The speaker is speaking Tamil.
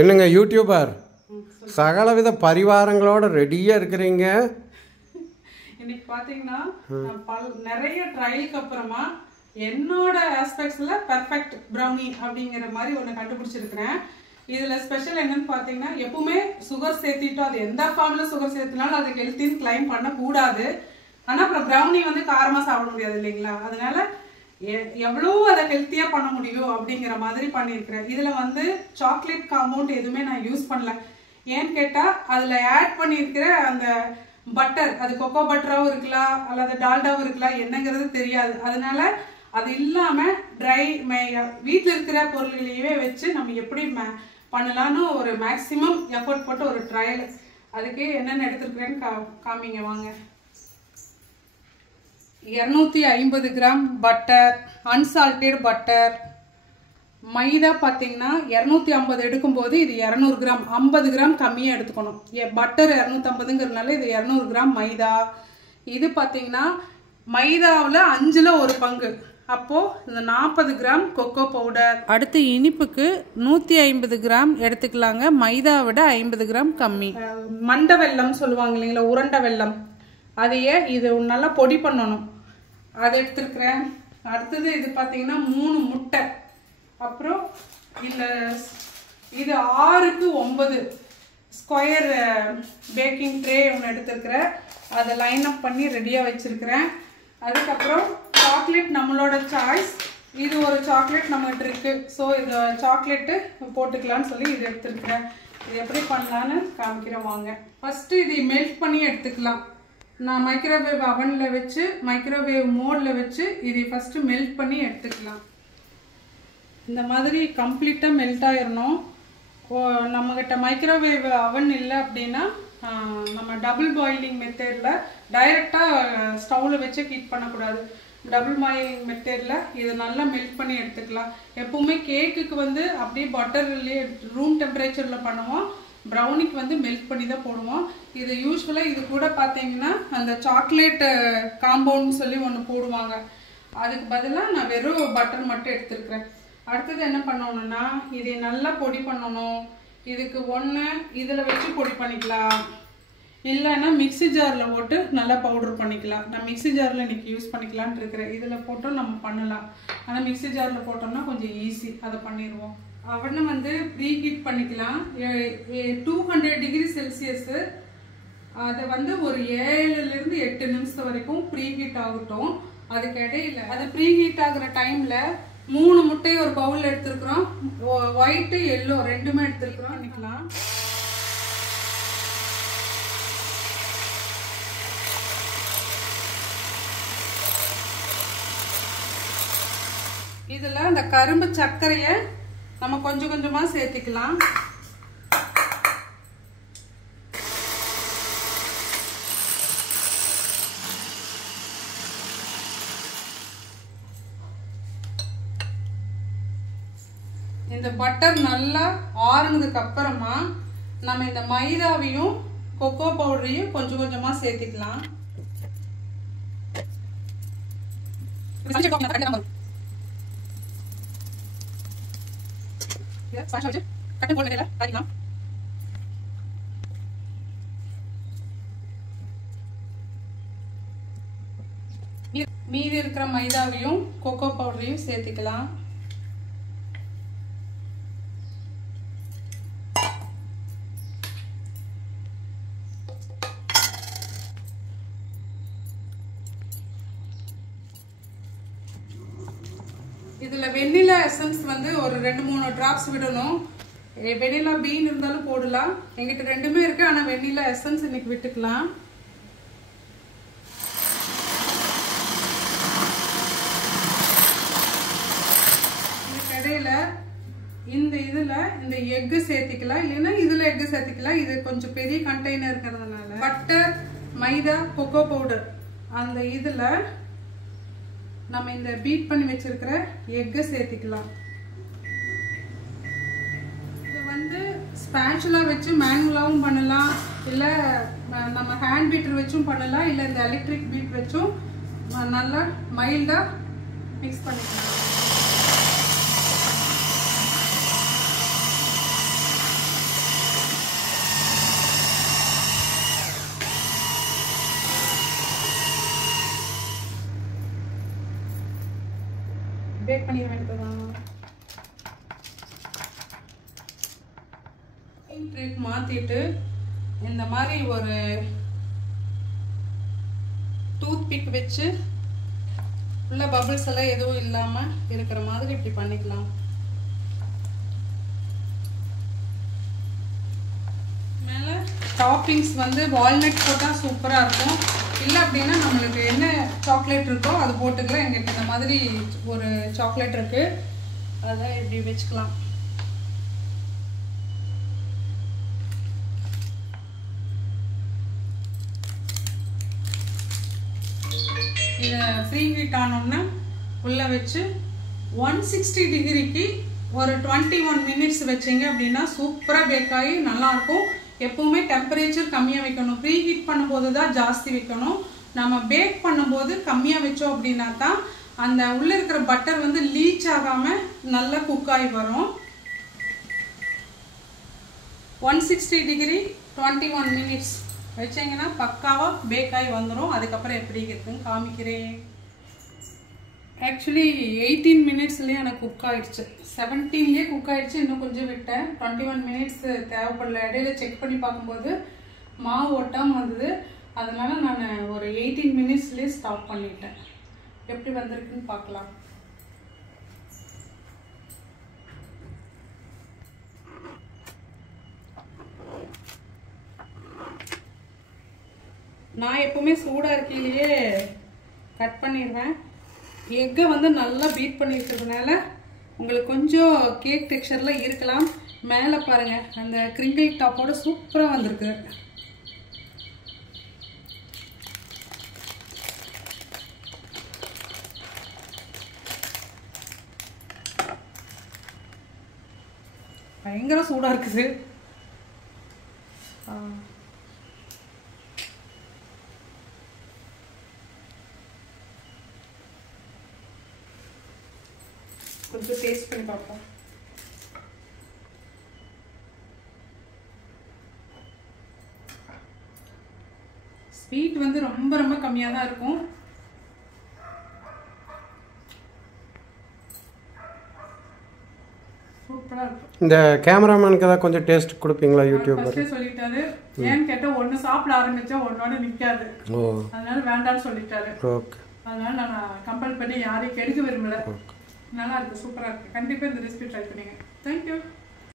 என்னங்க யூடியூபர் சகலவித பரிவாரங்களோட ரெடியாக இருக்கிறீங்க. இன்னைக்கு பார்த்தீங்கன்னா நிறைய ட்ரையலுக்கு அப்புறமா என்னோட ஆஸ்பெக்ட்ஸில் பெர்ஃபெக்ட் ப்ரௌனி அப்படிங்கிற மாதிரி ஒன்று கண்டுபிடிச்சிருக்கிறேன். இதில் ஸ்பெஷல் என்னன்னு பார்த்தீங்கன்னா, எப்பவுமே சுகர் சேர்த்திட்டோம், அது எந்த ஃபார்மில் சுகர் சேர்த்துனாலும் அது ஹெல்த்தின்னு கிளைம் பண்ணக்கூடாது. ஆனால் அப்புறம் ப்ரௌனி வந்து காரமாக சாப்பிட முடியாது இல்லைங்களா? அதனால எவ்வளோ அதை ஹெல்த்தியாக பண்ண முடியும் அப்படிங்கிற மாதிரி பண்ணியிருக்கிறேன். இதில் வந்து சாக்லேட் காம்பவுண்ட் எதுவுமே நான் யூஸ் பண்ணல. ஏன்னு கேட்டால் அதில் ஆட் பண்ணியிருக்கிற அந்த பட்டர், அது கொக்கோ பட்டராகவும் இருக்கலாம் அல்லது டால்டாவும் இருக்கலாம், என்னங்கிறது தெரியாது. அதனால அது இல்லாமல் ட்ரை வீட்டில் இருக்கிற பொருள்களையே வச்சு நம்ம எப்படி பண்ணலான்னு ஒரு மேக்ஸிமம் எஃபர்ட் போட்டு ஒரு ட்ரையல். அதுக்கு என்னென்ன எடுத்துருக்கிறேன்னு காமிங்க வாங்க. 250 கிராம் பட்டர், அன்சால்டட் பட்டர். மைதா பார்த்தீங்கன்னா 250 எடுக்கும்போது இது 200 கிராம், 50 கிராம் கம்மியாக எடுத்துக்கணும். பட்டர் 250ங்கிறதுனால இது 200 கிராம் மைதா. இது பார்த்தீங்கன்னா மைதாவில் 5ல் 1 பங்கு, அப்போது இந்த 40 கிராம் கொக்கோ பவுடர். அடுத்து இனிப்புக்கு 150 கிராம் எடுத்துக்கலாங்க, மைதா விட 50 கிராம் கம்மி. மண்டை வெல்லம் சொல்லுவாங்க இல்லைங்களா, உருண்டை வெல்லம், அதையே இது நல்லா பொடி பண்ணணும், அதை எடுத்துருக்கிறேன். அடுத்தது இது பார்த்தீங்கன்னா 3 முட்டை. அப்புறம் இது 6க்கு 9 ஸ்கொயர் பேக்கிங் ட்ரே ஒன்று எடுத்துருக்கிறேன், அதை லைன் அப் பண்ணி ரெடியாக வச்சுருக்கிறேன். அதுக்கப்புறம் சாக்லேட் நம்மளோட சாய்ஸ். இது ஒரு சாக்லேட் நம்மகிட்ட இருக்குது, ஸோ இது சாக்லேட்டு போட்டுக்கலான்னு சொல்லி இது எடுத்துருக்கிறேன். இது எப்படி பண்ணலான்னு காமிக்கிறேன் வாங்க. ஃபஸ்ட்டு இதை மெல்ட் பண்ணி எடுத்துக்கலாம். நான் மைக்ரோவேவ் அவனில் வச்சு மைக்ரோவேவ் மோடில் வச்சு இதை ஃபஸ்ட்டு மெல்ட் பண்ணி எடுத்துக்கலாம். இந்த மாதிரி கம்ப்ளீட்டாக மெல்ட் ஆயிடணும். நம்மக்கிட்ட மைக்ரோவேவ் அவன் இல்லை அப்படின்னா நம்ம டபுள் பாயிலிங் மெத்தடில் டைரெக்டாக ஸ்டவ்வில் வச்சு ஹீட் பண்ணக்கூடாது. டபுள் பாயிலிங் மெத்தடில் இதை நல்லா மெல்ட் பண்ணி எடுத்துக்கலாம். எப்பவுமே கேக்குக்கு வந்து அப்படியே பட்டர்லேயே ரூம் டெம்பரேச்சரில் பண்ணுவோம், ப்ரௌனிக்கு வந்து மெல்ட் பண்ணி தான் போடுவோம். இது யூஸ்வலாக இது கூட பார்த்தீங்கன்னா அந்த சாக்லேட் காம்பவுண்ட் சொல்லி ஒன்று போடுவாங்க, அதுக்கு பதிலாக நான் வெறும் பட்டர் மட்டும் எடுத்துருக்கிறேன். அடுத்தது என்ன பண்ணணும்னா, இதை நல்லா பொடி பண்ணணும். இதுக்கு ஒன்று இதில் வச்சு பொடி பண்ணிக்கலாம், இல்லைன்னா மிக்சி ஜாரில் போட்டு நல்லா பவுடர் பண்ணிக்கலாம். நான் மிக்சி ஜாரில் இன்றைக்கி யூஸ் பண்ணிக்கலான்ட்டு இருக்கிறேன். இதில் போட்டும் நம்ம பண்ணலாம், ஆனால் மிக்சி ஜாரில் போட்டோம்னா கொஞ்சம் ஈஸி, அதை பண்ணிடுவோம். அவனை வந்து ப்ரீ ஹீட் பண்ணிக்கலாம். 200 டிகிரி செல்சியஸு, அதை வந்து ஒரு 7லேருந்து 8 நிமிஷம் வரைக்கும் ப்ரீ ஹீட் ஆகட்டும். அதுக்கு இடையில அது ப்ரீ ஹீட் ஆகிற டைமில் 3 முட்டையை ஒரு பவுலில் எடுத்துருக்குறோம், ஒயிட்டு எல்லோ ரெண்டுமே எடுத்துருக்குறோம். பண்ணிக்கலாம். இதில் அந்த கரும்பு சர்க்கரையை நம்ம கொஞ்சம் கொஞ்சமாக சேர்த்திக்கலாம். இந்த பட்டர் நல்லா ஆறுனதுக்கு அப்புறமா நம்ம இந்த மைதாவையும் கொக்கோ பவுடரையும் கொஞ்சம் கொஞ்சமா சேர்த்திக்கலாம். மீதி இருக்கிற மைதாவையும் கொக்கோ பவுடரையும் சேர்த்திக்கலாம். இதில் வெண்ணிலா எசன்ஸ் வந்து ஒரு 2-3 டிராப்ஸ் விடணும். வெண்ணிலா பீன் இருந்தாலும் போடலாம், எங்கிட்ட ரெண்டுமே இருக்கு, ஆனால் வெண்ணிலா எசன்ஸ் இன்னைக்கு விட்டுக்கலாம். இதுக்கு இடையில இந்த எக்கு சேர்த்திக்கலாம், இல்லைன்னா இதில் எக்கு சேர்த்திக்கலாம். இது கொஞ்சம் பெரிய கண்டெய்னர் இருக்கிறதுனால பட்டர், மைதா, கொக்கோ பவுடர் அந்த இதில் நம்ம இந்த பீட் பண்ணி வச்சிருக்கிற எக்கை சேர்த்திக்கலாம். இது வந்து ஸ்பேச்சுலா வச்சு மேனுவலாகவும் பண்ணலாம், இல்லை நம்ம ஹேண்ட் பீட்டர் வச்சும் பண்ணலாம், இல்லை இந்த எலக்ட்ரிக் பீட் வச்சும் நல்லா மைல்டாக மிக்ஸ் பண்ணிக்கலாம். பேக் பண்ணி வேண்டியதுதான். ட்ரேக் மாற்றிட்டு இந்த மாதிரி ஒரு டூத் பிக் வச்சு உள்ள பபிள்ஸ் எல்லாம் எதுவும் இல்லாமல் இருக்கிற மாதிரி இப்படி பண்ணிக்கலாம். மேலே டாப்பிங்ஸ் வந்து வால்நட் போட்டால் சூப்பராக இருக்கும். இல்லை அப்படின்னா நம்மளுக்கு என்ன சாக்லேட் இருக்கோ அது போட்டுக்கலாம். எங்கிட்ட இந்த மாதிரி ஒரு சாக்லேட் இருக்குது, அதை இப்படி வச்சுக்கலாம். இதை ப்ரீ ஹீட் ஆனோன்னா உள்ளே வச்சு 160 டிகிரிக்கு ஒரு 21 மினிட்ஸ் வச்சிங்க அப்படின்னா சூப்பராக பேக் ஆகி நல்லாயிருக்கும். எப்பவுமே டெம்பரேச்சர் கம்மியாக வைக்கணும். ப்ரீ ஹீட் பண்ணும்போது தான் ஜாஸ்தி வைக்கணும். நம்ம பேக் பண்ணும்போது கம்மியாக வச்சோம் அப்படின்னா தான் அந்த உள்ளே இருக்கிற பட்டர் வந்து லீச் ஆகாமல் நல்லா குக் ஆகி வரும். 160 டிகிரி 21 மினிட்ஸ் வச்சிங்கன்னா பக்காவாக பேக் ஆகி வந்துடும். அதுக்கப்புறம் எப்படி இருக்குன்னு காமிக்கிறேன். ஆக்சுவலி 18 மினிட்ஸ்லேயே எனக்கு குக் ஆகிடுச்சு. 17லேயே குக் ஆகிடுச்சு. இன்னும் கொஞ்சம் விட்டேன். 21 மினிட்ஸ் தேவைப்படல. இடையில செக் பண்ணி பார்க்கும்போது மாவு ஒட்டாமல் வந்தது. அதனால் நான் ஒரு 18 மினிட்ஸ்லேயே ஸ்டாப் பண்ணிட்டேன். எப்படி வந்திருக்குன்னு பார்க்கலாம். நான் எப்பவுமே சூடாக இருக்கையிலேயே கட் பண்ணிடுவேன். எக்கை வந்து நல்லா பீட் பண்ணியிருக்கிறதுனால உங்களுக்கு கொஞ்சம் கேக் டெக்ஸ்சரில் இருக்கலாம். மேலே பாருங்கள், அந்த கிரிங்கிள் டாப்போட சூப்பராக வந்திருக்கு. பயங்கர சூடாக இருக்குது. கொஞ்சம் டேஸ்ட் பண்ணி பார்ப்போம். ஸ்வீட் வந்து ரொம்ப ரொம்ப கம்மியாக தான் இருக்கும். சூப்பராக இருக்கும். இந்த கேமராமேனுக்கு ஏதாவது கொஞ்சம் டேஸ்ட் கொடுப்பீங்களா? யூடியூபர் சொல்லிட்டாரு. ஏன்னு கேட்டால் ஒன்று சாப்பிட ஆரம்பிச்சா ஒன்னோட நிற்காது. அதனால வேண்டாம்னு சொல்லிட்டாரு. ஓகே. அதனால நான் கம்பல் பண்ணி யாரையும் கெடுக்க விரும்பல. நல்லா இருக்கு, சூப்பராக இருக்கு. கண்டிப்பாக இந்த ரெசிபி ட்ரை பண்ணுங்க. தேங்க்யூ.